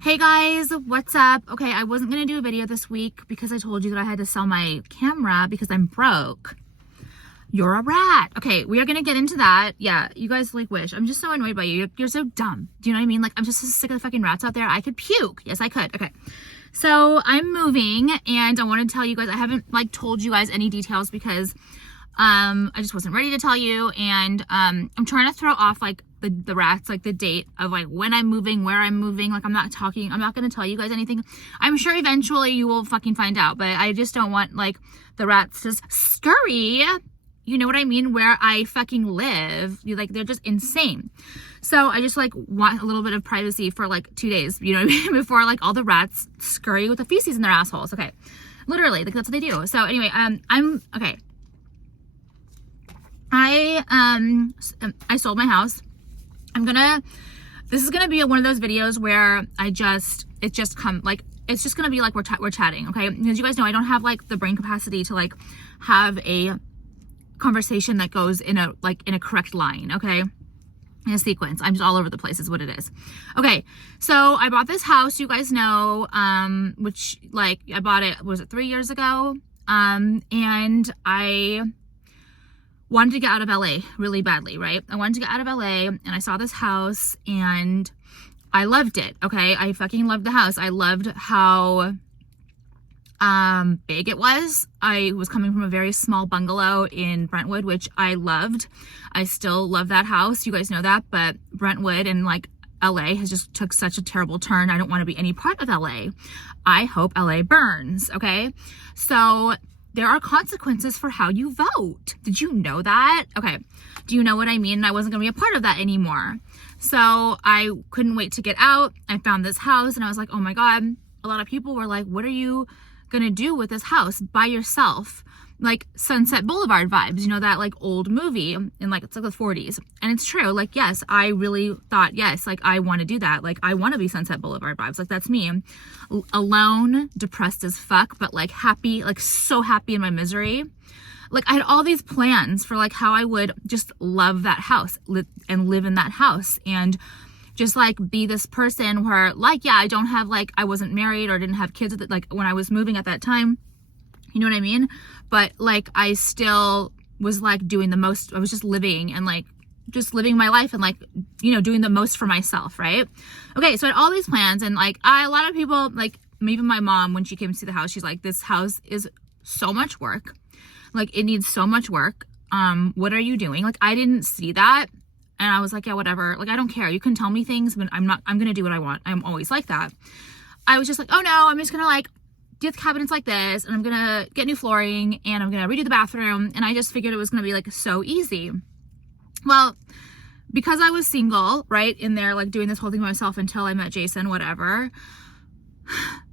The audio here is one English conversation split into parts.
Hey guys, what's up? Okay, I wasn't gonna do a video this week because I told you that I had to sell my camera because I'm broke. You're a rat. Okay, we are gonna get into that. Yeah, you guys like wish. I'm just so annoyed by you. You're so dumb. Do you know what I mean? Like, I'm just so sick of the fucking rats out there. I could puke. Yes, I could. Okay. So I'm moving and I want to tell you guys, I haven't like told you guys any details because I just wasn't ready to tell you, and I'm trying to throw off like the rats, like the date of like when I'm moving, where I'm moving. Like I'm not gonna tell you guys anything. I'm sure eventually you will fucking find out, but I just don't want like the rats to scurry, you know what I mean, where I fucking live. Like they're just insane. So I just like want a little bit of privacy for like 2 days, you know what I mean, before like all the rats scurry with the feces in their assholes. Okay, literally, like that's what they do. So anyway, I'm okay. I sold my house. This is gonna be one of those videos where it's just gonna be like we're chatting, okay? Because you guys know I don't have like the brain capacity to like have a conversation that goes in a correct line, okay? In a sequence. I'm just all over the place is what it is. Okay, so I bought this house, you guys know, which like I bought it, was it 3 years ago? And I wanted to get out of LA really badly, right? I wanted to get out of LA and I saw this house and I loved it, okay? I fucking loved the house. I loved how big it was. I was coming from a very small bungalow in Brentwood, which I loved. I still love that house. You guys know that, but Brentwood and like LA has just took such a terrible turn. I don't want to be any part of LA. I hope LA burns, okay? So there are consequences for how you vote. Did you know that? Okay. Do you know what I mean? I wasn't going to be a part of that anymore. So I couldn't wait to get out. I found this house and I was like, oh my God. A lot of people were like, what are you going to do with this house by yourself? Like Sunset Boulevard vibes, you know, that like old movie in like, it's like the 40s. And it's true. Like, yes, I really thought, yes, like I want to do that. Like I want to be Sunset Boulevard vibes. Like that's me. Alone, depressed as fuck, but like happy, like so happy in my misery. Like I had all these plans for like how I would just love that house and live in that house and just like be this person where like, yeah, I don't have like, I wasn't married or didn't have kids like when I was moving at that time. You know what I mean? But like I still was like doing the most. I was just living and like just living my life and like, you know, doing the most for myself, right? Okay, so I had all these plans and like a lot of people, like even my mom, when she came to see the house, she's like, this house is so much work. Like it needs so much work. What are you doing? Like I didn't see that. And I was like, yeah, whatever. Like I don't care. You can tell me things, but I'm gonna do what I want. I'm always like that. I was just like, oh no, I'm just gonna like get cabinets like this and I'm gonna get new flooring and I'm gonna redo the bathroom, and I just figured it was gonna be like so easy. Well, because I was single, right, in there like doing this whole thing by myself until I met Jason, whatever,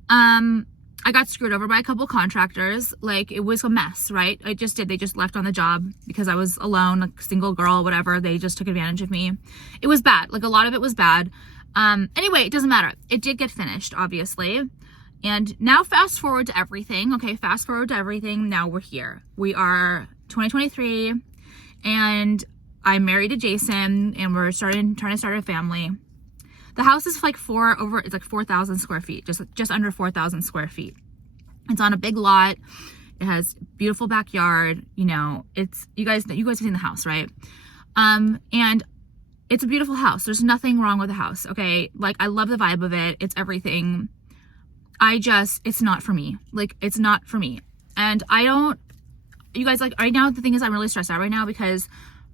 I got screwed over by a couple contractors. Like it was a mess, right? They just left on the job because I was alone, like single girl, whatever. They just took advantage of me. It was bad. Like a lot of it was bad. Anyway, it doesn't matter. It did get finished, obviously. And now fast forward to everything. Okay, fast forward to everything. Now we're here. We are 2023 and I'm married to Jason and we're trying to start a family. The house is like 4,000 square feet, just under 4,000 square feet. It's on a big lot. It has beautiful backyard. You know, you guys have seen the house, right? And it's a beautiful house. There's nothing wrong with the house. Okay. Like I love the vibe of it. It's everything. It's not for me. Like, it's not for me. And you guys, like right now, the thing is I'm really stressed out right now because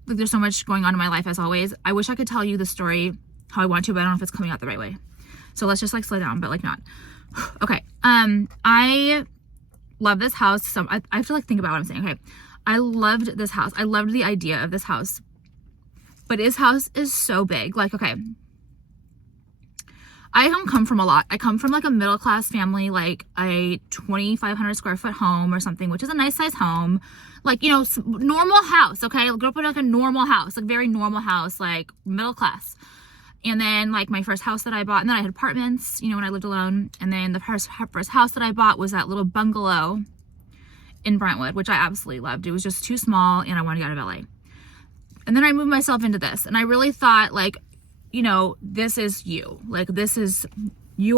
like, there's so much going on in my life as always. I wish I could tell you the story how I want to, but I don't know if it's coming out the right way. So let's just like slow down, but like not. Okay. I love this house. So I have to like think about what I'm saying. Okay. I loved this house. I loved the idea of this house, but this house is so big. Like, okay. I don't come from a lot. I come from like a middle class family, like a 2,500 square foot home or something, which is a nice size home. Like, you know, normal house. Okay. I grew up in like a normal house, like very normal house, like middle class. And then like my first house that I bought, and then I had apartments, you know, when I lived alone. And then the first house that I bought was that little bungalow in Brentwood, which I absolutely loved. It was just too small and I wanted to get out of LA. And then I moved myself into this and I really thought like, you know, this is you. Like, this is you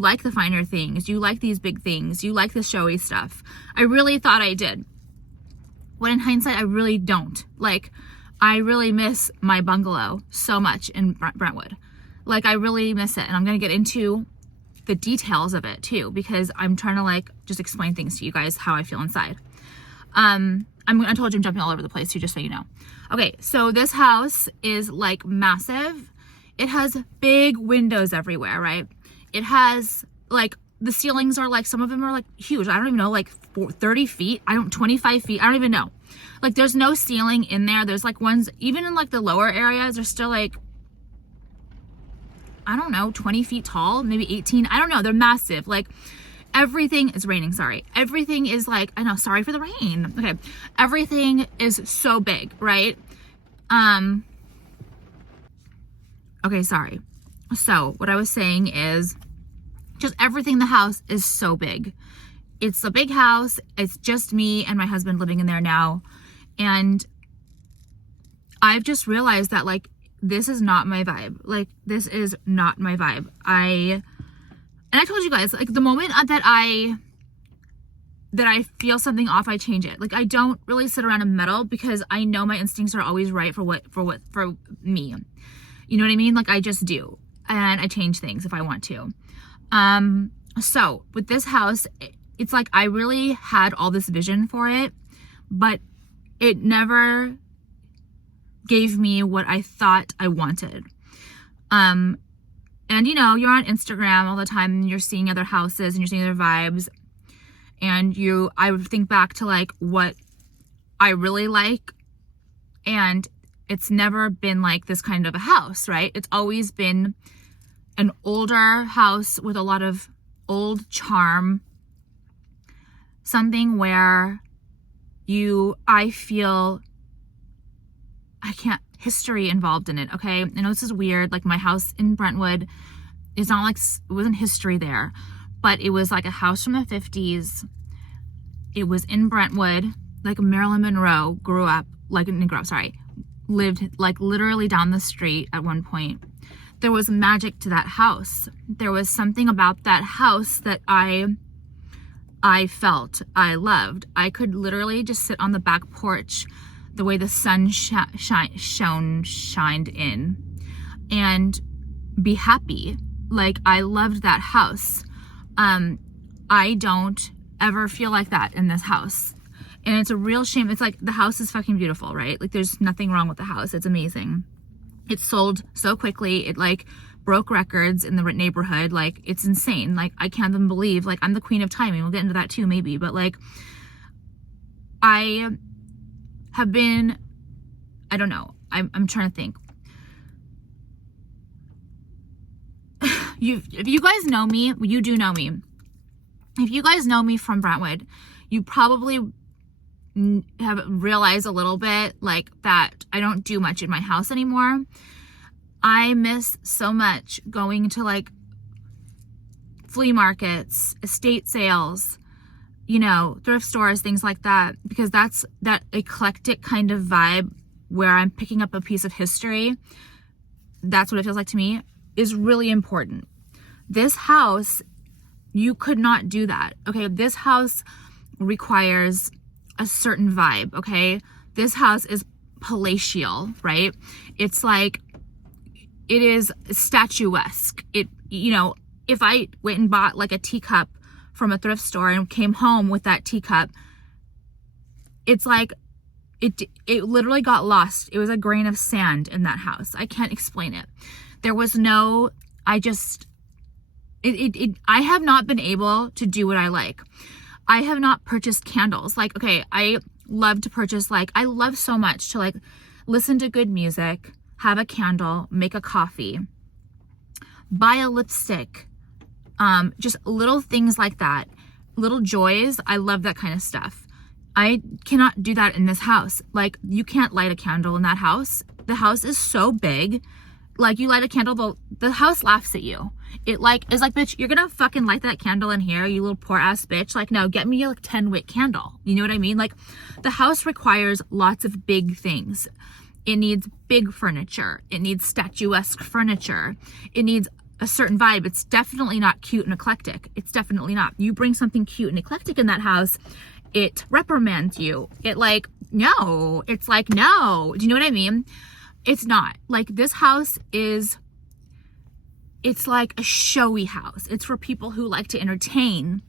like the finer things, you like these big things, you like the showy stuff. I really thought I did, when in hindsight I really don't. Like, I really miss my bungalow so much in Brentwood. Like, I really miss it, and I'm gonna get into the details of it too, because I'm trying to like just explain things to you guys how I feel inside. I told you I'm jumping all over the place too, just so you know. Okay, so this house is like massive. It has big windows everywhere, right? It has like, the ceilings are like, some of them are like huge. I don't even know, like 30 feet, 25 feet, I don't even know. Like, there's no ceiling in there. There's like ones, even in like the lower areas, they're still like, I don't know, 20 feet tall, maybe 18. I don't know. They're massive. Like, everything is raining. Sorry. Everything is like, I know, sorry for the rain. Okay. Everything is so big, right? Okay, sorry. So what I was saying is just everything in the house is so big. It's a big house. It's just me and my husband living in there now. And I've just realized that like, this is not my vibe. Like, this is not my vibe. And I told you guys, like, the moment that I feel something off, I change it. Like, I don't really sit around and meddle, because I know my instincts are always right for me. You know what I mean? Like, I just do. And I change things if I want to. So with this house, it's like, I really had all this vision for it, but it never gave me what I thought I wanted. And you know, you're on Instagram all the time and you're seeing other houses and you're seeing other vibes, and I would think back to like what I really like, and it's never been like this kind of a house, right? It's always been an older house with a lot of old charm, something where I feel history involved in it, okay? I know this is weird, like my house in Brentwood is not like, it wasn't history there, but it was like a house from the 50s. It was in Brentwood, like Marilyn Monroe lived like literally down the street at one point. There was magic to that house. There was something about that house that I felt I loved. I could literally just sit on the back porch, the way the sun shined in, and be happy. Like, I loved that house. I don't ever feel like that in this house. And it's a real shame. It's like, the house is fucking beautiful, right? Like, there's nothing wrong with the house. It's amazing. It sold so quickly. It like broke records in the neighborhood. Like, it's insane. Like, I can't even believe, like, I'm the queen of timing. We'll get into that too, maybe. But like, I have been, I don't know. I'm trying to think. If you guys know me, you do know me. If you guys know me from Brentwood, you probably have realized a little bit like that I don't do much in my house anymore. I miss so much going to like flea markets, estate sales, you know, thrift stores, things like that, because that's that eclectic kind of vibe where I'm picking up a piece of history. That's what it feels like to me, is really important. This house, you could not do that. Okay, this house requires a certain vibe, okay? This house is palatial, right? It's like, it is statuesque. It, you know, if I went and bought like a teacup from a thrift store and came home with that teacup, it's like, it literally got lost. It was a grain of sand in that house. I can't explain it. There was no, I have not been able to do what I like. I have not purchased candles. Like, okay, I love to purchase, like, I love so much to like listen to good music, have a candle, make a coffee, buy a lipstick, just little things like that, little joys. I love that kind of stuff. I cannot do that in this house. Like, you can't light a candle in that house. The house is so big. Like, you light a candle, the house laughs at you. It like is like, bitch, you're gonna fucking light that candle in here, you little poor ass bitch. Like, no, get me a like 10 wick candle. You know what I mean? Like, the house requires lots of big things. It needs big furniture. It needs statuesque furniture. It needs a certain vibe. It's definitely not cute and eclectic. It's definitely not. You bring something cute and eclectic in that house, it reprimands you. It like, no. It's like, no. Do you know what I mean? It's not. Like, this house is, it's like a showy house. It's for people who like to entertain.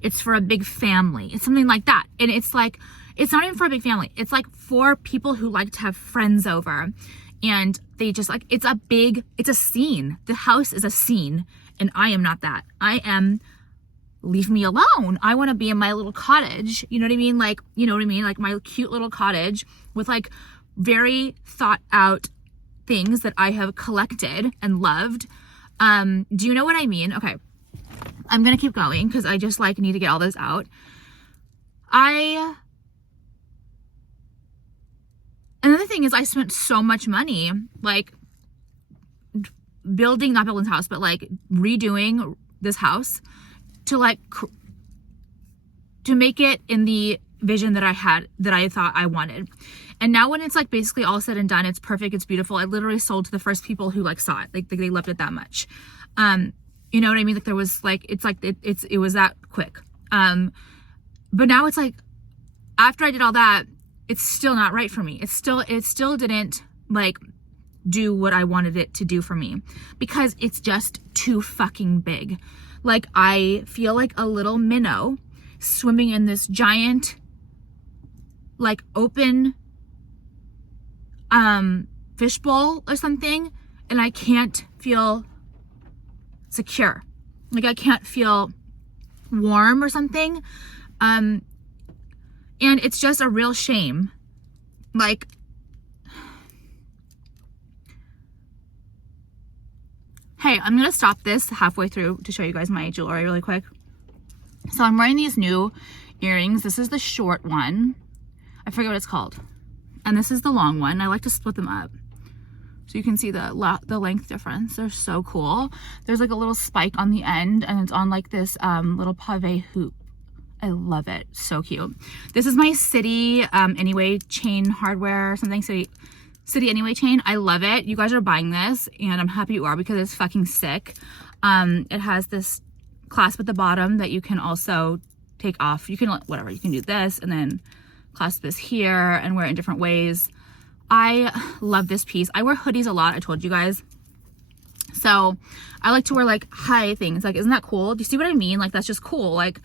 It's for a big family. It's something like that. And it's like, it's not even for a big family. It's like for people who like to have friends over. And they just like, it's a scene. The house is a scene. And I am not that. I am, leave me alone. I want to be in my little cottage. You know what I mean? Like, you know what I mean? Like my cute little cottage with like very thought out things that I have collected and loved. Do you know what I mean? Okay. I'm going to keep going because I just like need to get all this out. Another thing is I spent so much money, like not building this house, but like redoing this house to like, to make it in the vision that I had, that I thought I wanted. And now when it's like basically all said and done, it's perfect, it's beautiful. I literally sold to the first people who like saw it. Like they loved it that much. You know what I mean? Like there was like, it's like, it was that quick. But now it's like, after I did all that, it's still not right for me. It still didn't like do what I wanted it to do for me because it's just too fucking big. Like I feel like a little minnow swimming in this giant, like open, fishbowl or something. And I can't feel secure. Like I can't feel warm or something. And it's just a real shame. Like, hey, I'm going to stop this halfway through to show you guys my jewelry really quick. So I'm wearing these new earrings. This is the short one. I forget what it's called. And this is the long one. I like to split them up so you can see the length difference. They're so cool. There's like a little spike on the end and it's on like this little PAVÉ hoop. I love it. So cute. This is my City Anyway chain hardware or something. City Anyway chain. I love it. You guys are buying this and I'm happy you are because it's fucking sick. It has this clasp at the bottom that you can also take off. You can, whatever, you can do this and then clasp this here and wear it in different ways. I love this piece. I wear hoodies a lot. I told you guys. So I like to wear like high things. Like, isn't that cool? Do you see what I mean? Like, that's just cool. Like,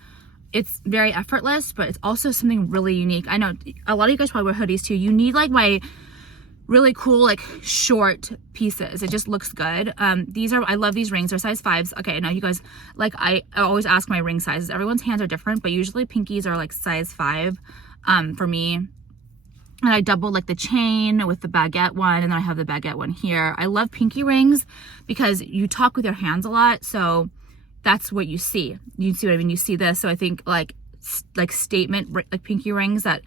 it's very effortless, but it's also something really unique. I know a lot of you guys probably wear hoodies too. You need like my really cool, like short pieces. It just looks good. I love these rings. They're size 5s. Okay, now you guys, like I always ask my ring sizes. Everyone's hands are different, but usually pinkies are like size 5 for me. And I double like the chain with the baguette one, and then I have the baguette one here. I love pinky rings because you talk with your hands a lot, so that's what you see. You see what I mean? You see this. So I think like statement, like pinky rings that,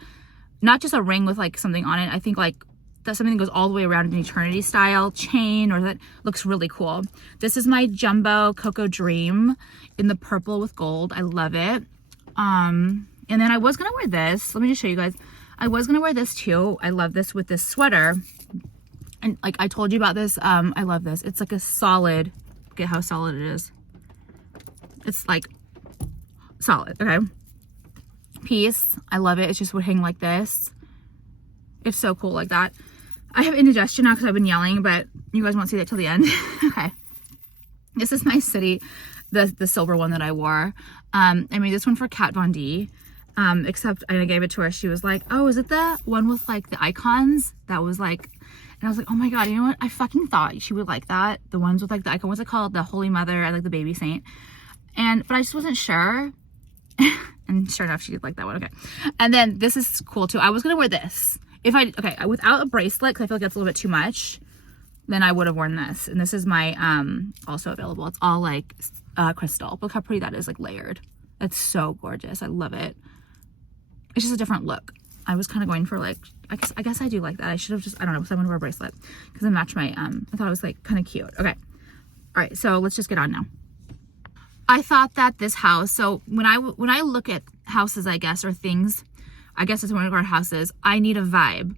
not just a ring with like something on it. I think like that's something that goes all the way around an eternity style chain, or that looks really cool. This is my jumbo COCO Dream in the purple with gold. I love it. And then I was going to wear this. Let me just show you guys. I was going to wear this too. I love this with this sweater. And like I told you about this. I love this. It's like a solid, look at how solid it is. It's like solid, okay? Piece. I love it. It just would hang like this. It's so cool like that. I have indigestion now because I've been yelling, but you guys won't see that till the end. Okay. This is my City, the silver one that I wore. I made this one for Kat Von D. Except I gave it to her. She was like, oh, is it the one with like the icons? That was like, and I was like, oh my God, you know what? I fucking thought she would like that. The ones with like the icon, what's it called? The Holy Mother, I like the Baby Saint. But I just wasn't sure. And sure enough, she did like that one. Okay. And then this is cool too. I was going to wear this. Without a bracelet, because I feel like that's a little bit too much, then I would have worn this. And this is my, also available. It's all like, crystal. Look how pretty that is, like layered. It's so gorgeous. I love it. It's just a different look. I was kind of going for like, I guess I do like that. I should have just, I don't know, because I want to wear a bracelet because I match my, I thought it was like kind of cute. Okay. All right. So let's just get on now. I thought that this house, so when I look at houses, I guess, or things, I guess it's one of our houses, I need a vibe.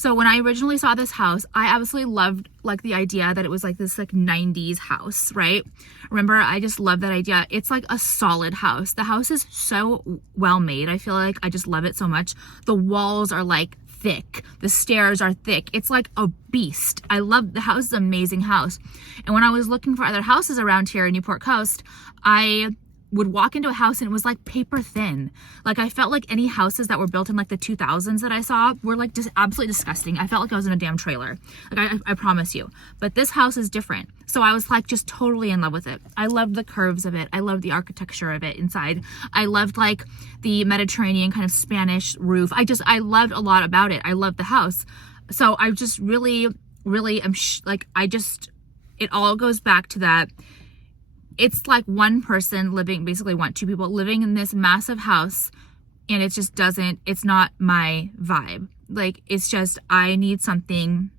So when I originally saw this house, I absolutely loved like the idea that it was like this like 90s house, right? Remember, I just love that idea. It's like a solid house. The house is so well made. I feel like I just love it so much. The walls are like thick. The stairs are thick. It's like a beast. I love the house. Is an amazing house. And when I was looking for other houses around here in Newport Coast, I would walk into a house and it was like paper thin. Like I felt like any houses that were built in like the 2000s that I saw were like just absolutely disgusting. I felt like I was in a damn trailer. Like I promise you. But this house is different. So I was like just totally in love with it. I loved the curves of it. I loved the architecture of it inside. I loved like the Mediterranean kind of Spanish roof. I loved a lot about it. I loved the house. So I just really am it all goes back to that. It's like one person living, basically two people living in this massive house, and it just it's not my vibe. Like, it's just, I need something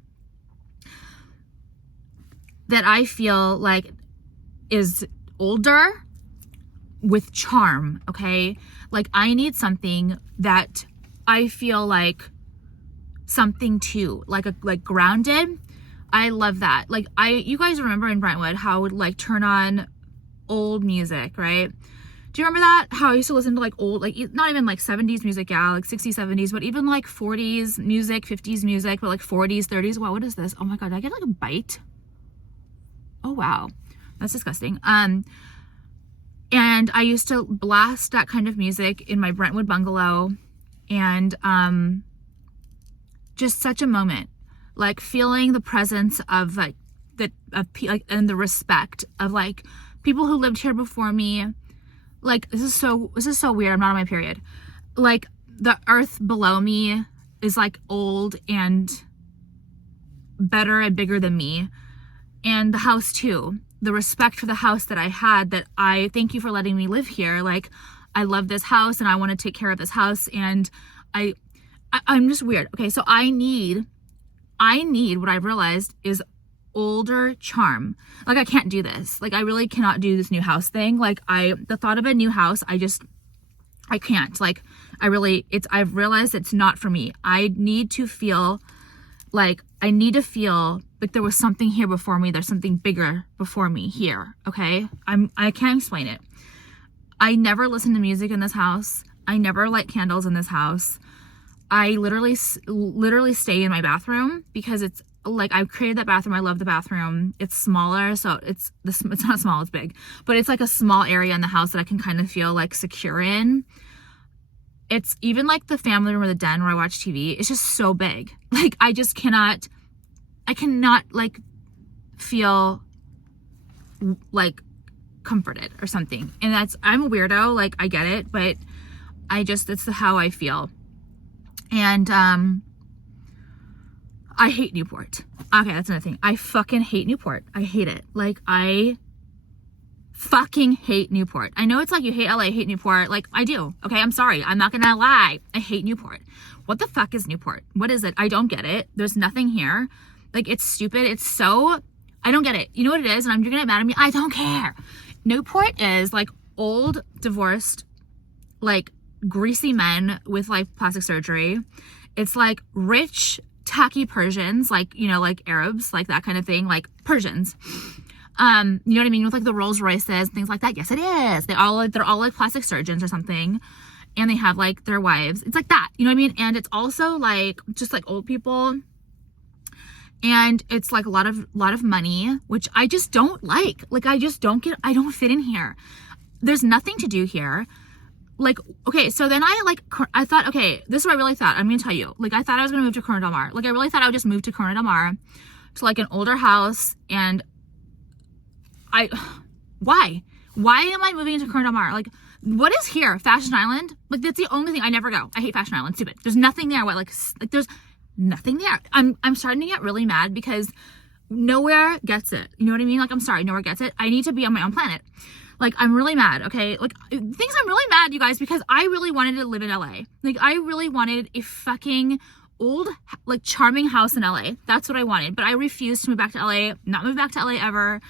that I feel like is older with charm, okay? Like, I need something that I feel like something to, like grounded. I love that. Like, you guys remember in Brentwood how I would like turn on old music, right? Do you remember that? How I used to listen to like old, like not even like 70s music, yeah, like 60s, 70s, but even like 40s music, 50s music, but like 40s, 30s. Wow, what is this? Oh my God, did I get like a bite? Oh wow, that's disgusting. And I used to blast that kind of music in my Brentwood bungalow, and just such a moment, like feeling the presence of like and the respect of like people who lived here before me. Like, this is so weird. I'm not on my period. Like, the earth below me is like old and better and bigger than me. And the house too. The respect for the house that I had, that I thank you for letting me live here. Like, I love this house and I want to take care of this house. And I'm just weird. Okay, so I need what I've realized is older charm. Like, I can't do this. Like, I really cannot do this new house thing. Like, the thought of a new house, I can't. Like, I've realized it's not for me. I need to feel like there was something here before me. There's something bigger before me here. Okay. I can't explain it. I never listen to music in this house. I never light candles in this house. I literally stay in my bathroom because it's like, I've created that bathroom. I love the bathroom. It's smaller, so it's not small, it's big, but it's like a small area in the house that I can kind of feel like secure in. It's even like the family room or the den where I watch TV. It's just so big. Like, I cannot like feel like comforted or something. And I'm a weirdo. Like, I get it, but it's how I feel. And, I hate Newport. Okay, that's another thing. I fucking hate Newport. I hate it. Like, I fucking hate Newport. I know it's like you hate LA, hate Newport. Like, I do. Okay, I'm sorry. I'm not gonna lie. I hate Newport. What the fuck is Newport? What is it? I don't get it. There's nothing here. Like, it's stupid. I don't get it. You know what it is? And you're gonna get mad at me. I don't care. Newport is like old, divorced, like greasy men with like plastic surgery. It's like rich, tacky Persians, like, you know, like Arabs, like that kind of thing, like Persians. You know what I mean? With like the Rolls Royces, things like that. Yes, it is. They're all like plastic surgeons or something. And they have like their wives. It's like that. You know what I mean? And it's also like just like old people. And it's like a lot of money, which I just don't like. Like, I don't fit in here. There's nothing to do here. Like, okay, so then I thought, okay, this is what I really thought. I'm going to tell you. Like, I thought I was going to move to Corona Del Mar. Like, I really thought I would just move to Corona Del Mar to like an older house. And why am I moving into Corona Del Mar? Like, what is here? Fashion Island? Like, that's the only thing. I never go. I hate Fashion Island. Stupid. There's nothing there. What, like there's nothing there. I'm starting to get really mad because nowhere gets it. You know what I mean? Like, I'm sorry, nowhere gets it. I need to be on my own planet. Like, I'm really mad, okay? Like, I'm really mad, you guys, because I really wanted to live in LA. Like, I really wanted a fucking old, like, charming house in LA. That's what I wanted. But I refused to move back to LA, not move back to LA ever.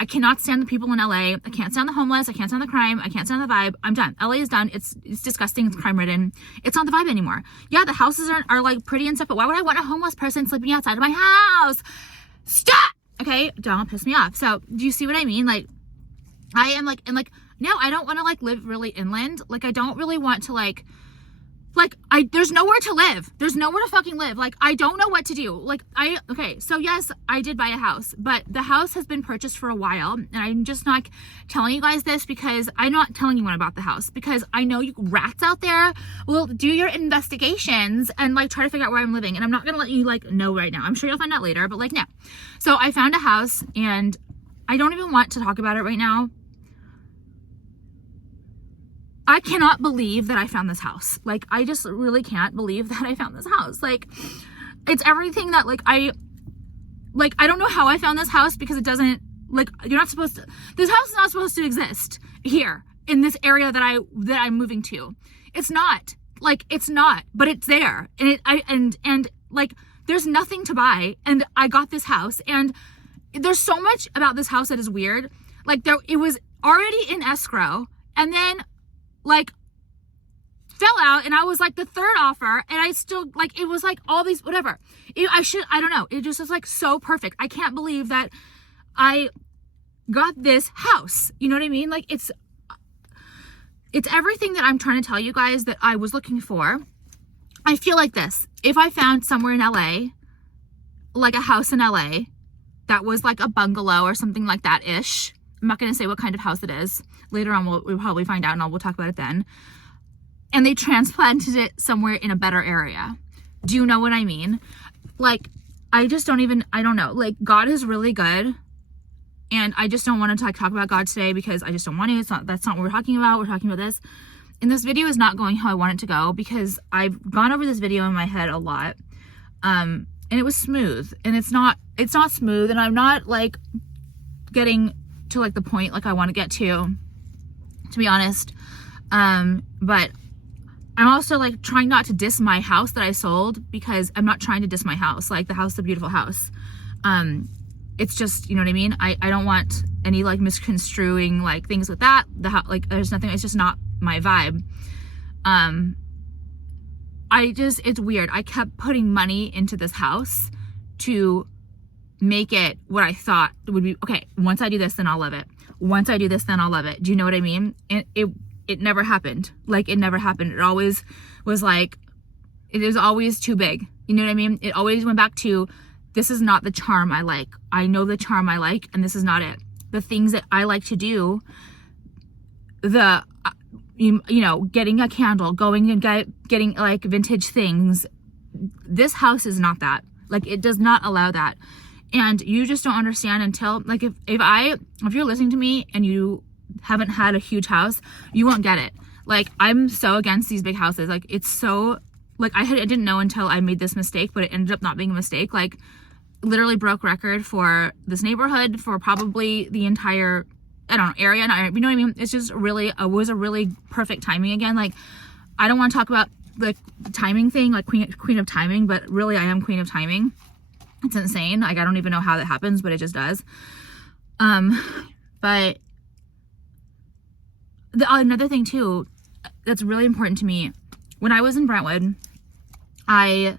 I cannot stand the people in LA. I can't stand the homeless. I can't stand the crime. I can't stand the vibe. I'm done. LA is done. It's disgusting. It's crime ridden. It's not the vibe anymore. Yeah, the houses are like pretty and stuff, but why would I want a homeless person sleeping outside of my house? Stop! Okay, don't piss me off. So do you see what I mean? Like, I am like, and like, no, I don't want to like live really inland. Like, I don't really want to there's nowhere to live. There's nowhere to fucking live. Like, I don't know what to do. Like, okay, so yes, I did buy a house, but the house has been purchased for a while, and I'm just not telling you guys this because I'm not telling anyone about the house, because I know you rats out there will do your investigations and like try to figure out where I'm living, and I'm not gonna let you like know right now. I'm sure you'll find out later, but like, no. So I found a house, and I don't even want to talk about it right now. I cannot believe that I found this house. Like, I just really can't believe that I found this house. Like, it's everything that I don't know how I found this house, because it doesn't, like, you're not supposed to, this house is not supposed to exist here in this area that I'm moving to. It's not, like, it's not, but it's there. And like, there's nothing to buy. And I got this house, and there's so much about this house that is weird. Like, it was already in escrow, and then like fell out, and I was like the third offer, and I still like, it was like all these whatever. I don't know. It just was like so perfect. I can't believe that I got this house. You know what I mean? Like, it's everything that I'm trying to tell you guys that I was looking for. I feel like this. If I found somewhere in LA, like a house in LA that was like a bungalow or something like that ish. I'm not going to say what kind of house it is. Later on, we'll probably find out, and we'll talk about it then. And they transplanted it somewhere in a better area. Do you know what I mean? Like, I don't know. Like, God is really good. And I just don't want to talk about God today, because I just don't want to. That's not what we're talking about. We're talking about this. And this video is not going how I want it to go, because I've gone over this video in my head a lot. And it was smooth. And it's not smooth. And I'm not like getting to like the point like I want to get to be honest. But I'm also like trying not to diss my house that I sold, because I'm not trying to diss my house. Like, the house is a beautiful house. It's just, you know what I mean? I don't want any like misconstruing like things with that. The house, like, there's nothing, it's just not my vibe. It's weird. I kept putting money into this house to make it what I thought would be, okay, once I do this, then I'll love it. Once I do this, then I'll love it. Do you know what I mean? And it never happened. Like, it never happened. It always was like, it was always too big. You know what I mean? It always went back to, this is not the charm I like. I know the charm I like, and this is not it. The things that I like to do, you know, getting a candle, going and getting like vintage things. This house is not that. Like, it does not allow that. And you just don't understand until, like, if you're listening to me and you haven't had a huge house, you won't get it. Like, I'm so against these big houses. Like, it's so, like, I didn't know until I made this mistake, but it ended up not being a mistake. Like, literally broke record for this neighborhood, for probably the entire, I don't know, area. You know what I mean? It's just really, it was a really perfect timing again. Like, I don't want to talk about the timing thing, like queen of timing, but really I am queen of timing. It's insane. Like, I don't even know how that happens, but it just does. But another thing too, that's really important to me. When I was in Brentwood, I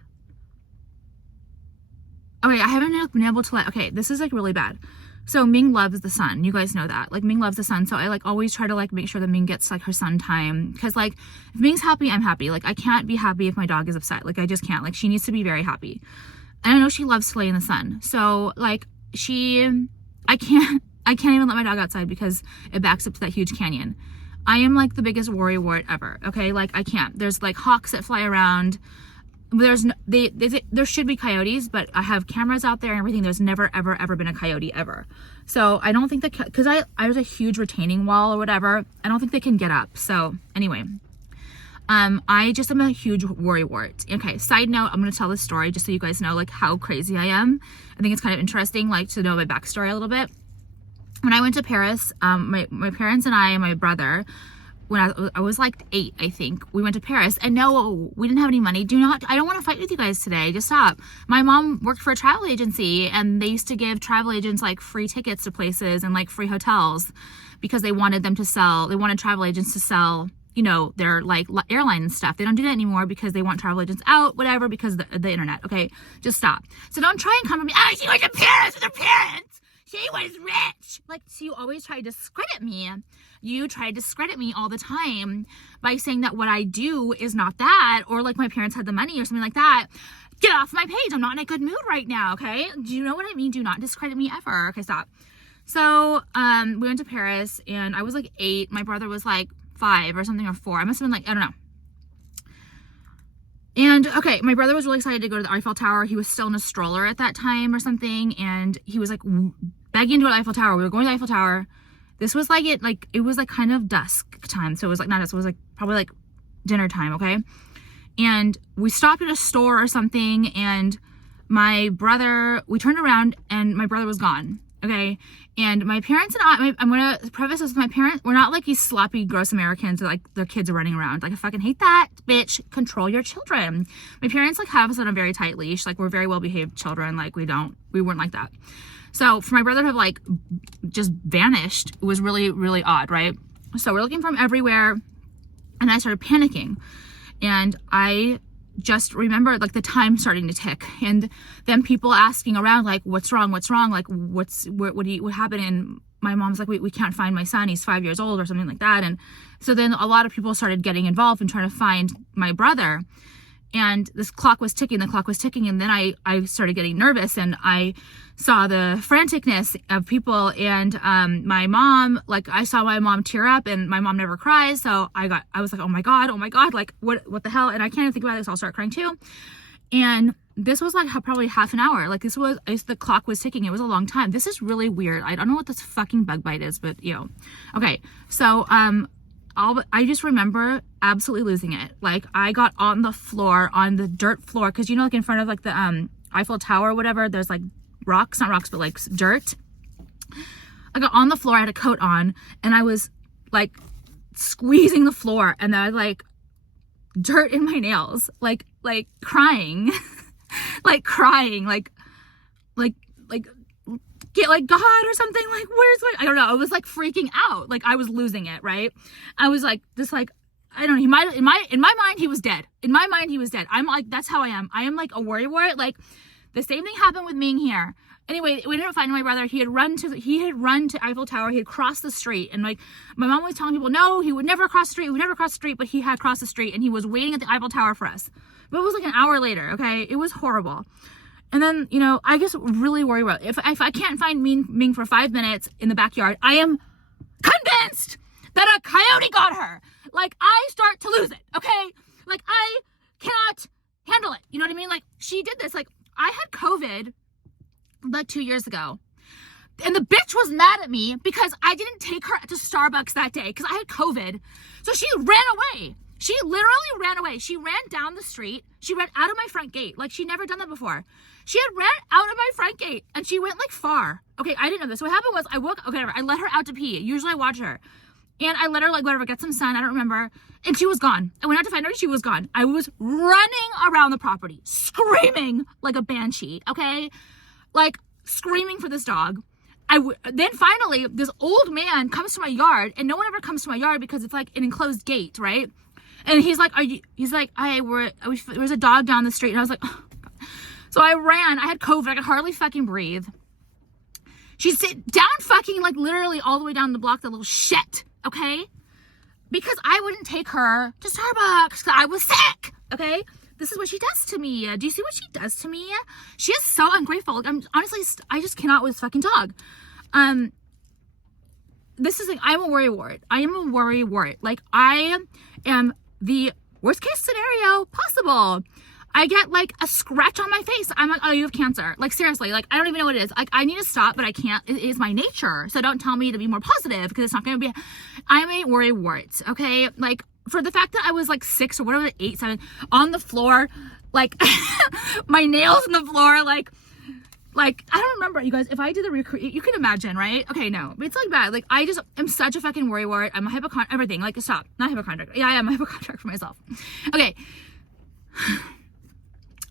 haven't been able to okay, this is like really bad. So Ming loves the sun. You guys know that. Like, Ming loves the sun. So I like always try to like make sure that Ming gets like her sun time. Cause like, if Ming's happy, I'm happy. Like, I can't be happy if my dog is upset. Like, I just can't. Like, she needs to be very happy. And I know she loves to lay in the sun. So like, I can't even let my dog outside because it backs up to that huge canyon. I am like the biggest worrywart ever. Okay. Like, I can't. There's like hawks that fly around. There should be coyotes, but I have cameras out there and everything. There's never, ever been a coyote ever. So I don't think that, because I was a huge retaining wall or whatever. I don't think they can get up. So anyway, I just am a huge worrywart. Okay, side note, I'm going to tell this story just so you guys know like how crazy I am. I think it's kind of interesting like to know my backstory a little bit. When I went to Paris, my parents and I and my brother, when I was like 8, I think. We went to Paris, and no, we didn't have any money. I don't want to fight with you guys today. Just stop. My mom worked for a travel agency, and they used to give travel agents like free tickets to places and like free hotels because they wanted travel agents to sell, you know, their like airline and stuff. They don't do that anymore because they want travel agents out, whatever, because of the internet. Okay, just stop. So don't try and come for me. Oh, she went to Paris with her parents. She was rich. Like, so you always try to discredit me. You try to discredit me all the time by saying that what I do is not that, or like my parents had the money or something like that. Get off my page. I'm not in a good mood right now, okay? Do you know what I mean? Do not discredit me ever. Okay, stop. So, we went to Paris, and I was like 8. My brother was like 5 or something, or 4. I must have been like, I don't know. And okay, my brother was really excited to go to the Eiffel Tower. He was still in a stroller at that time or something, and he was like begging to go to the Eiffel Tower. We were going to the Eiffel Tower. This was like it was like kind of dusk time, so it was like not dusk, it was like probably like dinner time, okay? And we stopped at a store or something, and we turned around, and my brother was gone, okay? And my parents and I'm gonna preface this with my parents, we're not like these sloppy, gross Americans that like their kids are running around. Like, I fucking hate that, bitch. Control your children. My parents like have us on a very tight leash. Like, we're very well behaved children. Like, we weren't like that. So for my brother to have like just vanished, it was really, really odd, right? So we're looking from everywhere, and I started panicking, and I just remember like the time starting to tick, and then people asking around like, what's wrong, like what happened? And my mom's like, we can't find my son, he's 5 years old or something like that. And so then a lot of people started getting involved and trying to find my brother, and this clock was ticking, and then I started getting nervous, and I saw the franticness of people, and my mom, like, I saw my mom tear up, and my mom never cries, so I was like, oh my god, like what the hell? And I can't even think about this, I'll start crying too. And this was like probably half an hour. Like, the clock was ticking. It was a long time. This is really weird. I don't know what this fucking bug bite is, but you know. Okay, so I just remember absolutely losing it. Like, I got on the floor, on the dirt floor, because you know, like in front of like the Eiffel Tower or whatever, there's like rocks, not rocks, but like dirt. I got on the floor, I had a coat on, and I was like squeezing the floor, and I had like dirt in my nails, like crying, like get like God or something, like where's my, I don't know, I was like freaking out, like I was losing it, right? I was like this, like, I don't know, in my mind he was dead. In my mind he was dead. I'm like, that's how I am like a worrywart. Like, the same thing happened with me here. Anyway, we ended up finding my brother. He had run to Eiffel Tower. He had crossed the street, and like my mom was telling people, no, he would never cross the street, but he had crossed the street, and he was waiting at the Eiffel Tower for us. But it was like an hour later, okay? It was horrible. And then, you know, I just really worry about it. If I can't find Ming for 5 minutes in the backyard, I am convinced that a coyote got her. Like, I start to lose it, okay? Like, I cannot handle it. You know what I mean? Like, she did this. Like, I had COVID like 2 years ago, and the bitch was mad at me because I didn't take her to Starbucks that day because I had COVID. So she ran away. She literally ran away. She ran down the street. She ran out of my front gate. Like, she'd never done that before. She had ran out of my front gate, and she went like far. Okay, I didn't know this. What happened was I let her out to pee. Usually I watch her. And I let her, like, whatever, get some sun. I don't remember. And she was gone. I went out to find her, and she was gone. I was running around the property, screaming like a banshee, okay? Like, screaming for this dog. Then finally, this old man comes to my yard, and no one ever comes to my yard because it's like an enclosed gate, right? And he's like, there was a dog down the street, and I was like, oh, God. So I ran. I had COVID. I could hardly fucking breathe. She's down fucking, like, literally all the way down the block, the little shit, okay? Because I wouldn't take her to Starbucks because I was sick, okay? This is what she does to me. Do you see what she does to me? She is so ungrateful. Like, I just cannot with this fucking dog. This is like, I'm a worrywart. I am a worrywart. Like, I am the worst case scenario possible. I get like a scratch on my face. I'm like, oh, you have cancer. Like, seriously, like, I don't even know what it is. Like, I need to stop, but I can't. It is my nature. So don't tell me to be more positive because it's not going to be. I'm a worrywart, okay? Like, for the fact that I was like 6 or whatever, 8, 7, on the floor, like, my nails on the floor, like, like, I don't remember, you guys, if I did the recruit, you can imagine, right? Okay, no, it's like bad. Like, I just am such a fucking worrywart. I'm a hypochondriac, everything. Like, stop. Not hypochondriac. Yeah, I am a hypochondriac for myself. Okay.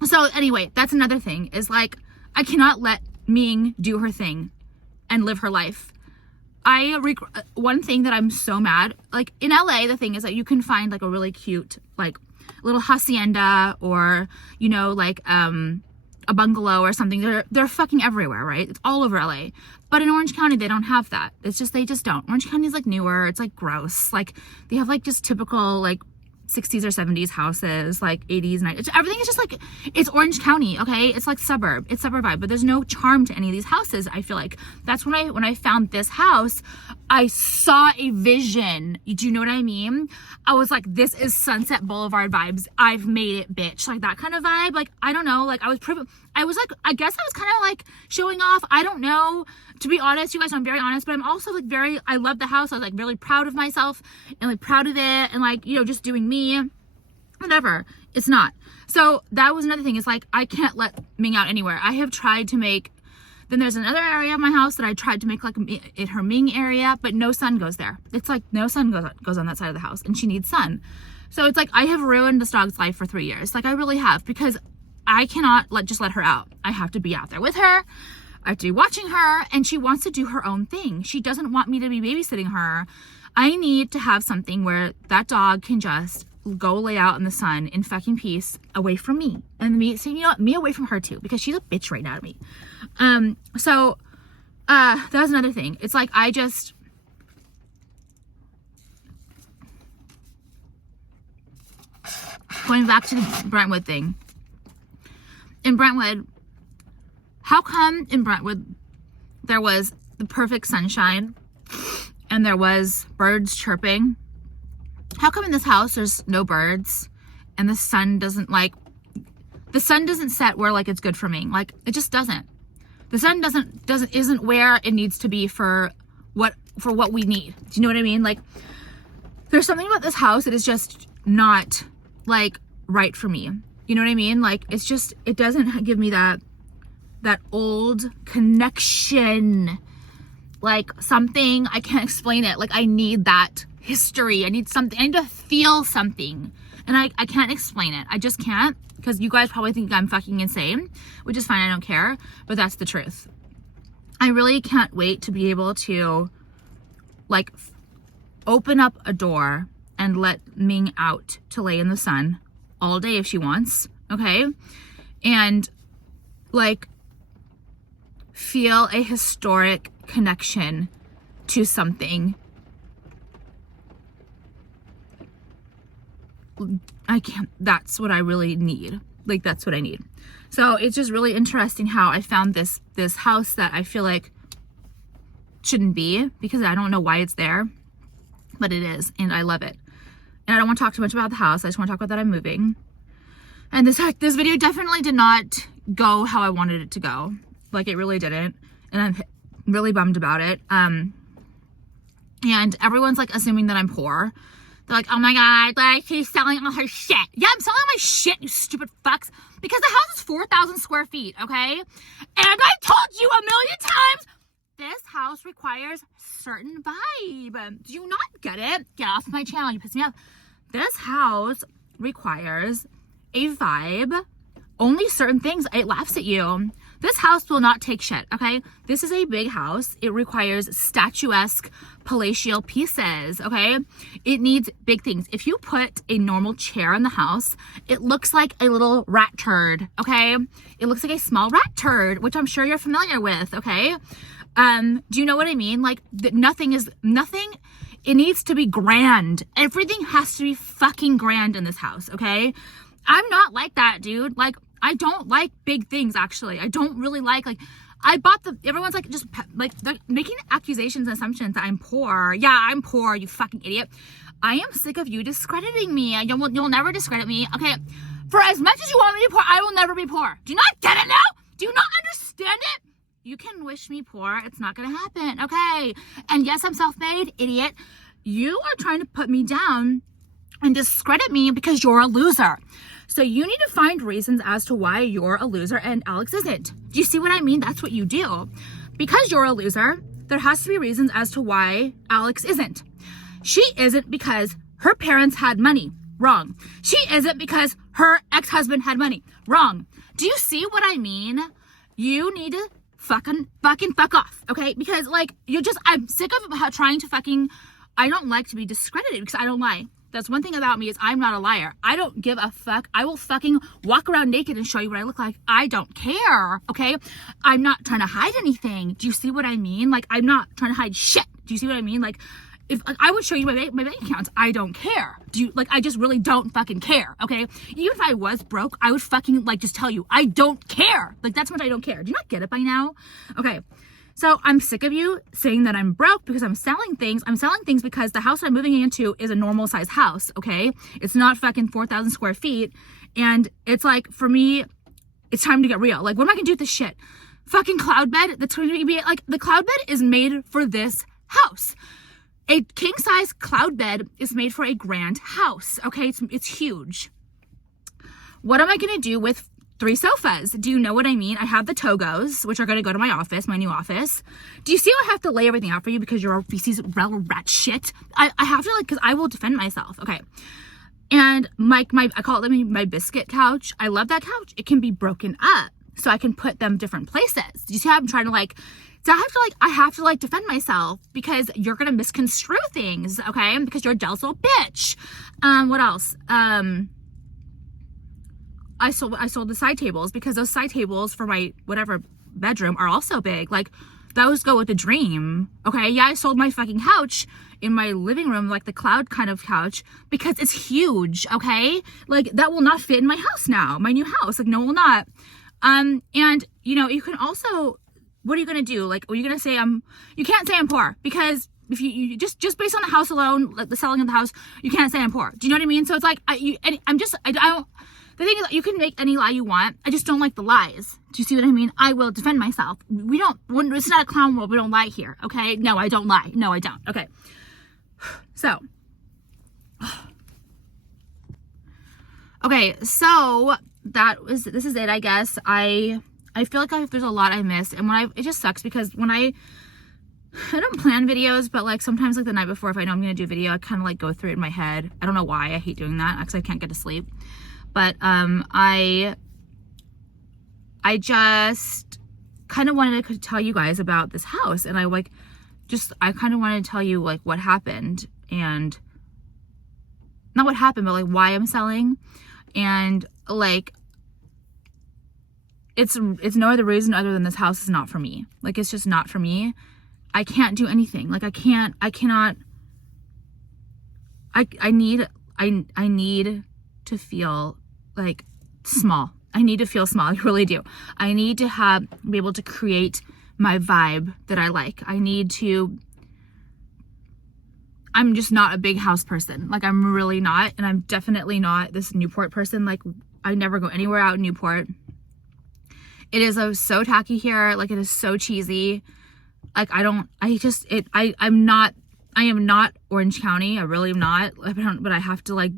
So anyway, that's another thing, is like, I cannot let Ming do her thing and live her life. One thing that I'm so mad, like in LA, the thing is that you can find like a really cute, like little hacienda or, you know, like, a bungalow or something. They're fucking everywhere, right? It's all over LA. But in Orange County, they don't have that. It's just, they just don't. Orange County is like newer. It's like gross. Like they have like just typical like 60s or 70s houses, like 80s, 90s. Everything is just like, it's Orange County, okay? It's like suburb. It's suburb vibe, but there's no charm to any of these houses, I feel like. That's when I found this house, I saw a vision. Do you know what I mean? I was like, this is Sunset Boulevard vibes. I've made it, bitch. Like that kind of vibe. Like, I don't know. Like I was like, I guess I was kind of like showing off. I don't know. To be honest, you guys, I'm very honest, but I'm also like I love the house. I was like really proud of myself and like proud of it and like, you know, just doing me, whatever. It's not. So that was another thing. It's like, I can't let Ming out anywhere. I have tried to make, then there's another area of my house that I tried to make like her Ming area, but no sun goes there. It's like no sun goes on that side of the house and she needs sun. So it's like, I have ruined this dog's life for 3 years. Like I really have, because I cannot just let her out. I have to be out there with her. I have to be watching her, and she wants to do her own thing. She doesn't want me to be babysitting her. I need to have something where that dog can just go lay out in the sun in fucking peace away from me. And me saying, you know what, me away from her too, because she's a bitch right now to me. So that was another thing. It's like, I just, going back to the Brentwood thing. In Brentwood, how come in Brentwood there was the perfect sunshine and there was birds chirping? How come in this house there's no birds and the sun doesn't set where like it's good for me? Like it just doesn't. The sun isn't where it needs to be for what we need. Do you know what I mean? Like there's something about this house that is just not like right for me. You know what I mean? Like it's just, it doesn't give me that old connection, like something, I can't explain it. Like I need that history. I need something. I need to feel something. And I can't explain it. I just can't, because you guys probably think I'm fucking insane, which is fine. I don't care. But that's the truth. I really can't wait to be able to like open up a door and let Ming out to lay in the sun all day if she wants. Okay. And like feel a historic connection to something. I can't, that's what I really need. Like that's what I need. So it's just really interesting how I found this house that I feel like shouldn't be, because I don't know why it's there, but it is, and I love it. And I don't want to talk too much about the house. I just want to talk about that I'm moving. And this video definitely did not go how I wanted it to go. Like it really didn't. And I'm really bummed about it. And everyone's like assuming that I'm poor. They're like, oh my God, like she's selling all her shit. Yeah, I'm selling all my shit, you stupid fucks. Because the house is 4,000 square feet, okay? And I've told you a million times, this house requires certain vibe. Do you not get it? Get off my channel, you piss me off. This house requires a vibe. Only certain things, it laughs at you. This house will not take shit, okay? This is a big house. It requires statuesque palatial pieces, okay? It needs big things. If you put a normal chair in the house, it looks like a little rat turd, okay? It looks like a small rat turd, which I'm sure you're familiar with, okay? Do you know what I mean? Like, nothing, it needs to be grand. Everything has to be fucking grand in this house, okay? I'm not like that, dude. Like, I don't like big things, actually. I don't really like, everyone's like, just like, they're making accusations and assumptions that I'm poor. Yeah, I'm poor, you fucking idiot. I am sick of you discrediting me. You'll never discredit me. Okay, for as much as you want me to be poor, I will never be poor. Do you not get it now? Do you not understand it? You can wish me poor. It's not gonna happen, okay? And yes, I'm self-made, idiot. You are trying to put me down and discredit me because you're a loser. So you need to find reasons as to why you're a loser and Alex isn't. Do you see what I mean? That's what you do. Because you're a loser, there has to be reasons as to why Alex isn't. She isn't because her parents had money. Wrong. She isn't because her ex-husband had money. Wrong. Do you see what I mean? You need to fucking fuck off, okay? Because like, I'm sick of trying to I don't like to be discredited because I don't lie. That's one thing about me is I'm not a liar. I don't give a fuck. I will fucking walk around naked and show you what I look like. I don't care, okay? I'm not trying to hide anything. Do you see what I mean? Like, I'm not trying to hide shit. Do you see what I mean? Like, if I would show you my bank accounts, I don't care. I just really don't fucking care, okay? Even if I was broke, I would fucking just tell you, I don't care. Like, that's what I don't care. Do you not get it by now? Okay. So I'm sick of you saying that I'm broke because I'm selling things. I'm selling things because the house I'm moving into is a normal size house, okay? It's not fucking 4,000 square feet. And it's like, for me, it's time to get real. Like, what am I gonna do with this shit? Fucking cloud bed? That's going to be like, the cloud bed is made for this house. A king size cloud bed is made for a grand house, okay? It's huge. What am I gonna do with 3 sofas? Do you know what I mean? I have the Togos, which are gonna go to my office, my new office. Do you see how I have to lay everything out for you because you're a feces rat shit? I have to because I will defend myself, okay? And I call it my biscuit couch. I love that couch. It can be broken up so I can put them different places. Do you see how I'm trying to so I have to defend myself because you're gonna misconstrue things, okay? Because you're a jealous little bitch. What else? I sold the side tables because those side tables for my whatever bedroom are also big. Like, those go with the dream, okay? Yeah, I sold my fucking couch in my living room, like the cloud kind of couch, because it's huge, okay? Like, that will not fit in my house now, my new house. Like, no, it will not. And you can also, what are you gonna do? Like, are you gonna say you can't say I'm poor because if you just based on the house alone, like the selling of the house, you can't say I'm poor. Do you know what I mean? So it's like, the thing is, you can make any lie you want. I just don't like the lies. Do you see what I mean? I will defend myself. It's not a clown world. We don't lie here, okay? No, I don't lie. No, I don't. Okay. So. Okay, so this is it, I guess. I feel like there's a lot I missed. And it just sucks because when I don't plan videos, but sometimes the night before, if I know I'm going to do a video, I kind of go through it in my head. I don't know why. I hate doing that because I can't get to sleep. But I just kind of wanted to tell you guys about this house, and I kind of wanted to tell you what happened, and not what happened, but why I'm selling, and it's no other reason other than this house is not for me. It's just not for me. I can't do anything. I need to feel small. I need to feel small. I really do. I need to be able to create my vibe that I like. I'm just not a big house person. I'm really not. And I'm definitely not this Newport person. I never go anywhere out in Newport. It is so tacky here. It is so cheesy. I am not Orange County. I really am not. But I have to I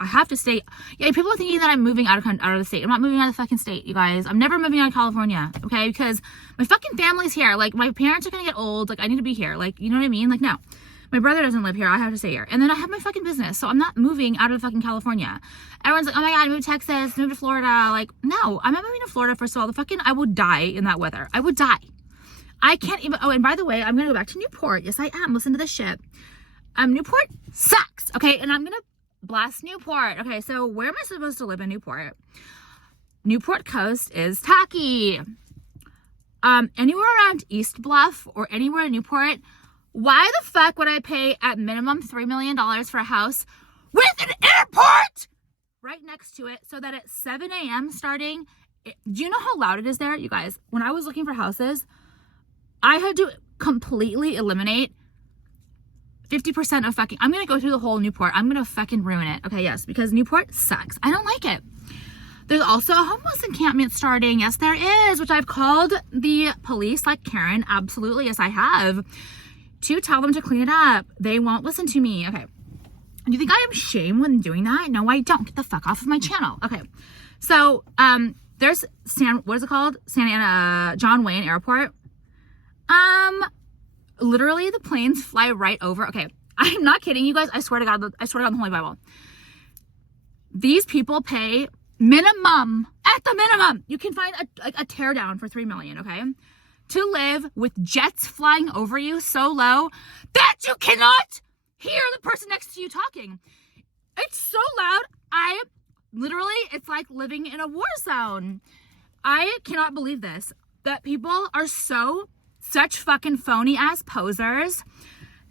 have to stay. Yeah, people are thinking that I'm moving out of the state. I'm not moving out of the fucking state, you guys. I'm never moving out of California, okay? Because my fucking family's here. My parents are gonna get old. I need to be here. You know what I mean? No. My brother doesn't live here. I have to stay here. And then I have my fucking business. So I'm not moving out of fucking California. Everyone's like, oh my God, move to Texas, move to Florida. No, I'm not moving to Florida. First of all, I would die in that weather. I would die. I can't even, oh, and by the way, I'm going to go back to Newport. Yes, I am. Listen to this shit. Newport sucks. Okay. And I'm going to blast Newport. Okay. So where am I supposed to live in Newport? Newport Coast is tacky. Anywhere around East Bluff or anywhere in Newport, why the fuck would I pay at minimum $3 million for a house with an airport right next to it so that at 7 a.m. starting, do you know how loud it is there? You guys, when I was looking for houses, I had to completely eliminate 50% of fucking, I'm going to go through the whole Newport. I'm going to fucking ruin it. Okay, yes, because Newport sucks. I don't like it. There's also a homeless encampment starting. Yes, there is, which I've called the police like Karen. Absolutely, yes, I have. To tell them to clean it up. They won't listen to me. Okay. Do you think I am shame when doing that? No, I don't. Get the fuck off of my channel. Okay. So, there's what is it called? John Wayne Airport. Literally the planes fly right over. Okay. I'm not kidding you guys. I swear to God on the Holy Bible. These people pay minimum, at the minimum, you can find a teardown for $3 million, okay? To live with jets flying over you so low that you cannot hear the person next to you talking. It's so loud. It's like living in a war zone. I cannot believe this, that people are such fucking phony ass posers.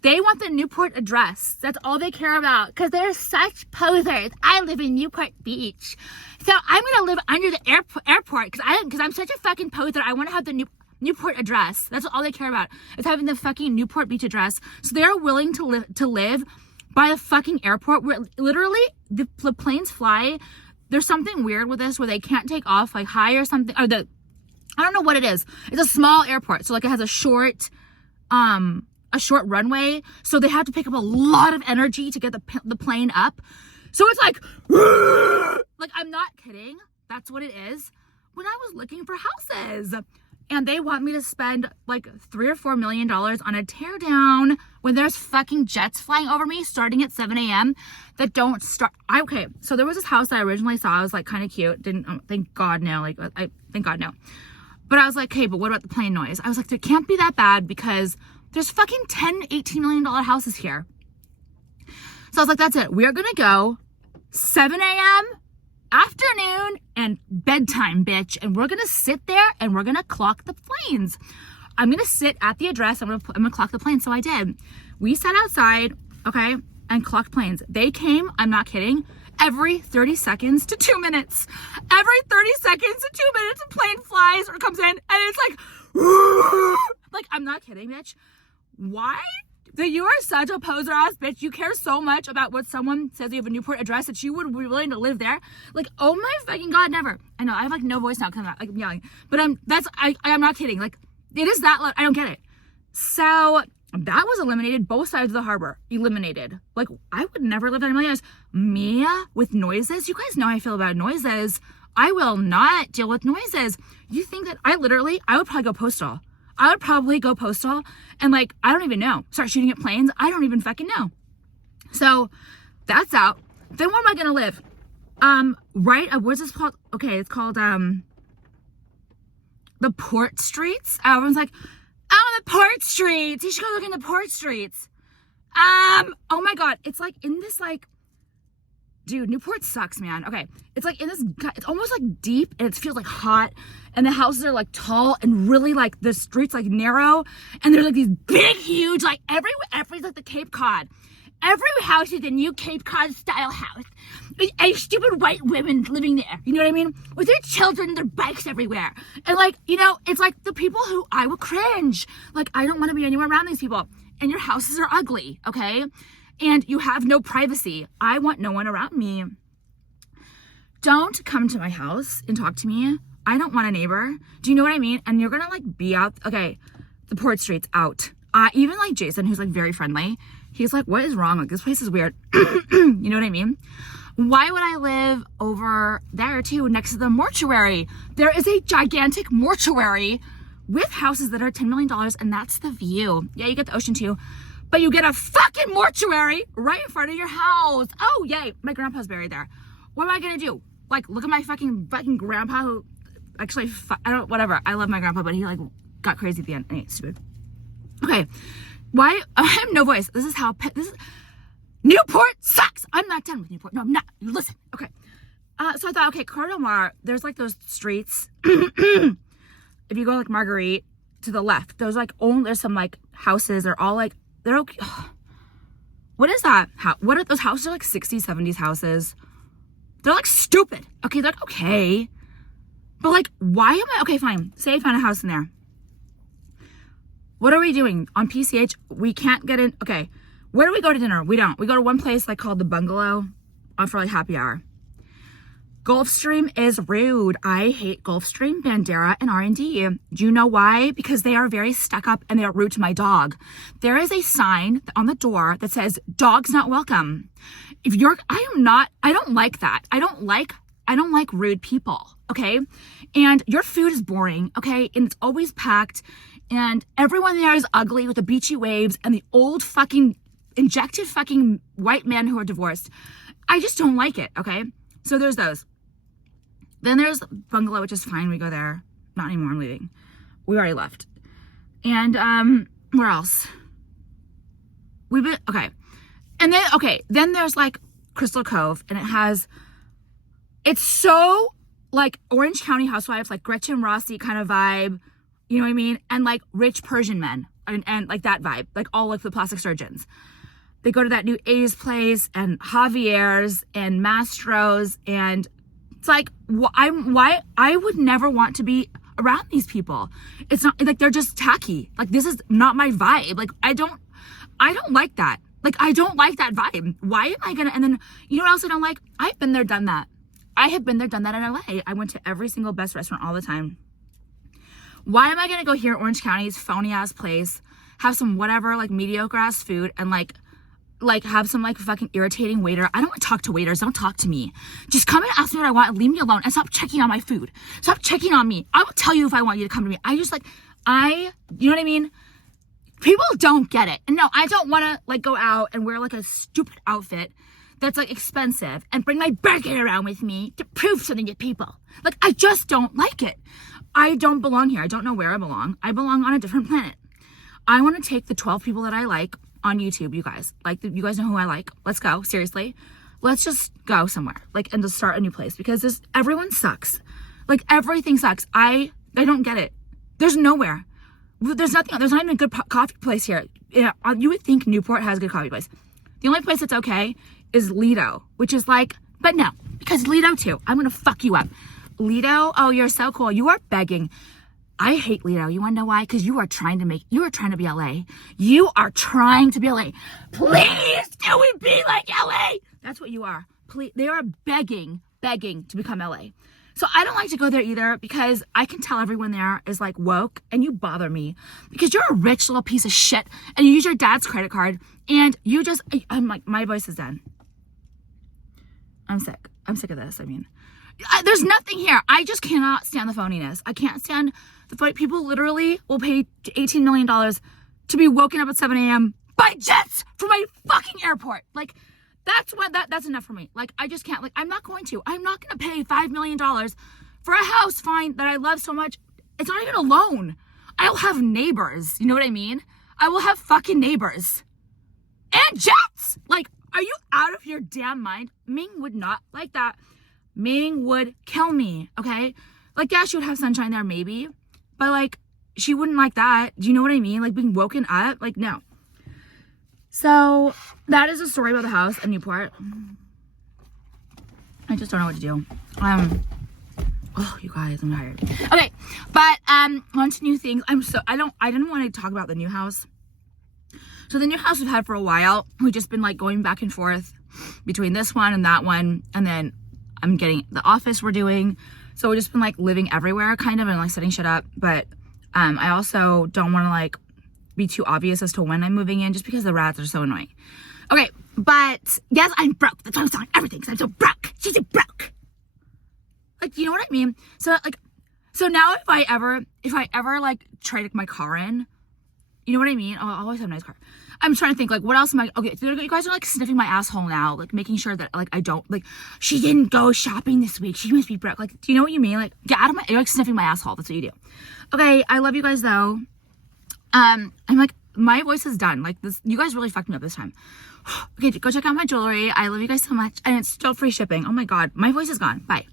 They want the Newport address. That's all they care about, because they're such posers. I live in Newport Beach, so I'm gonna live under the airport because I'm such a fucking poser. I want to have the Newport address. That's all they care about, is having the fucking Newport Beach address. So they are willing to live by the fucking airport where literally the planes fly. There's something weird with this where they can't take off like high or something, or I don't know what it is. It's a small airport, so like it has a short runway, so they have to pick up a lot of energy to get the plane up. So it's like I'm not kidding. That's what it is. When I was looking for houses, and they want me to spend like $3 or $4 million on a teardown when there's fucking jets flying over me starting at 7 a.m. that don't start. Okay, so there was this house that I originally saw. I was like, kind of cute. Thank God no. Thank God no. But I was like, okay, but what about the plane noise? I was like, there can't be that bad because there's fucking $10, $18 million houses here. So I was like, that's it. We are going to go 7 a.m., afternoon, and bedtime, bitch. And we're going to sit there and we're going to clock the planes. I'm going to sit at the address. I'm going to clock the plane. So I did. We sat outside, okay, and clocked planes. They came, I'm not kidding, every 30 seconds to 2 minutes. Every 30 seconds to 2 minutes, a plane flies or comes in, and it's like, I'm not kidding, bitch. Why? That you are such a poser ass bitch. You care so much about what someone says you have a Newport address that you would be willing to live there. Like, oh my fucking God, never. I know I have like no voice now because I'm yelling, but I'm not kidding. Like, it is that loud. I don't get it. So that was eliminated. Both sides of the harbor eliminated. Like, I would never live there in a million years. Mia with noises. You guys know how I feel about noises. I will not deal with noises. You think that I would probably go postal. I would probably go postal and like, I don't even know, start shooting at planes. I don't even fucking know. So that's out. Then where am I going to live? What's this called? Okay. It's called, the Port Streets. Everyone's like, oh, the Port Streets. You should go look in the Port Streets. Oh my God. It's like in this, like, dude, Newport sucks, man. Okay. It's like in this, it's almost like deep, and it feels like hot, and the houses are like tall and really like the streets like narrow, and there's like these big, huge, like everything's like the Cape Cod. Every house is a new Cape Cod style house. And stupid white women living there. You know what I mean? With their children and their bikes everywhere. And like, you know, it's like the people who I would cringe. Like, I don't want to be anywhere around these people. And your houses are ugly, okay? And you have no privacy. I want no one around me. Don't come to my house and talk to me. I don't want a neighbor. Do you know what I mean? And you're gonna like be out. Okay, the Port Street's out. Even like Jason, who's like very friendly, he's like, what is wrong? Like, this place is weird. You know what I mean? Why would I live over there too, next to the mortuary? There is a gigantic mortuary with houses that are $10 million, and that's the view. Yeah, you get the ocean too, but you get a fucking mortuary right in front of your house. Oh, yay. My grandpa's buried there. What am I gonna do? Like, look at my fucking grandpa who, actually, whatever. I love my grandpa, but he like got crazy at the end. Anyway, stupid. Okay. Why? I have no voice. This is Newport sucks. I'm not done with Newport. No, I'm not. Listen. Okay. So I thought, okay, Coeur d'Alene, there's like those streets. If you go like Marguerite to the left, there's some like houses. They're all like, they're okay. What is that? What are those houses? Are like 60s, 70s houses. They're like stupid. Okay, they're like, okay. But like, why am I, okay, fine. Say I found a house in there. What are we doing? On PCH, we can't get in. Okay, where do we go to dinner? We don't. We go to one place like called the Bungalow for like happy hour. Gulfstream is rude. I hate Gulfstream, Bandera, and R&D. Do you know why? Because they are very stuck up and they are rude to my dog. There is a sign on the door that says, dogs not welcome. I don't like that. I don't like rude people, okay? And your food is boring, okay? And it's always packed. And everyone there is ugly with the beachy waves and the old fucking injected fucking white men who are divorced. I just don't like it, okay? So there's those. Then there's bungalow, which is fine. We go there. Not anymore. I'm leaving. We already left. And where else? We've been okay. And then there's like Crystal Cove, and it's so like Orange County Housewives, like Gretchen Rossi kind of vibe. You know what I mean? And like rich Persian men and like that vibe, like all like the plastic surgeons. They go to that new A's place and Javier's and Mastro's, and it's like why I would never want to be around these people. It's not like they're just tacky. Like this is not my vibe. Like I don't like that. Like I don't like that vibe. Why am I gonna? And then you know what else I don't like? I've been there, done that. I have been there, done that in LA. I went to every single best restaurant all the time. Why am I gonna go here at Orange County's phony ass place, have some whatever like mediocre ass food, and like have some like fucking irritating waiter? I don't want to talk to waiters. Don't talk to me. Just come and ask me what I want and leave me alone and stop checking on my food. Stop checking on me. I will tell you if I want you to come to me. You know what I mean? People don't get it. And no, I don't want to like go out and wear like a stupid outfit that's like expensive and bring my burger around with me to prove something to people. Like I just don't like it. I don't belong here. I don't know where I belong. I belong on a different planet. I want to take the 12 people that I like on YouTube, you guys. Like, you guys know who I like. Let's go. Seriously. Let's just go somewhere. Like, and just start a new place. Because everyone sucks. Like, everything sucks. I don't get it. There's nowhere. There's nothing. There's not even a good coffee place here. Yeah, you would think Newport has a good coffee place. The only place that's okay is Lido. Which is like, but no. Because Lido too. I'm going to fuck you up. Lido, oh, you're so cool. You are begging. I hate Lido. You want to know why? Because you are trying to be LA. You are trying to be LA. Please, can we be like LA? That's what you are. Please, they are begging to become LA. So I don't like to go there either because I can tell everyone there is like woke and you bother me because you're a rich little piece of shit and you use your dad's credit card and I'm like, my voice is done. I'm sick. I'm sick of this. I mean, there's nothing here. I just cannot stand the phoniness. I can't stand the phony. People literally will pay $18 million to be woken up at 7 a.m. by jets from a fucking airport. Like, that's enough for me. Like, I just can't. Like, I'm not going to pay $5 million for a house, fine, that I love so much. It's not even a loan. I'll have neighbors. You know what I mean? I will have fucking neighbors. And jets! Like, are you out of your damn mind? Ming would not like that. Ming would kill me, okay? Like, yeah, she would have sunshine there, maybe. But, like, she wouldn't like that. Do you know what I mean? Like, being woken up? Like, no. So, that is a story about the house in Newport. I just don't know what to do. Oh, you guys, I'm tired. Okay, but, on to new things. I didn't want to talk about the new house. So, the new house we've had for a while. We've just been, like, going back and forth between this one and that one. And then I'm getting the office we're doing. So we've just been like living everywhere kind of and like setting shit up. But I also don't want to like be too obvious as to when I'm moving in just because the rats are so annoying. Okay, but yes, I'm broke. That's why I'm selling everything because I'm so broke. She's so broke. Like, you know what I mean? So now if I ever like trade my car in, you know what I mean? Oh, I always have a nice car. I'm trying to think, like, what else am I... Okay, so you guys are, like, sniffing my asshole now. Like, making sure that, like, I don't... Like, she didn't go shopping this week. She must be broke. Like, do you know what you mean? Like, get out of my... You're, like, sniffing my asshole. That's what you do. Okay, I love you guys, though. I'm, like, my voice is done. Like, this... You guys really fucked me up this time. Okay, go check out my jewelry. I love you guys so much. And it's still free shipping. Oh, my God. My voice is gone. Bye.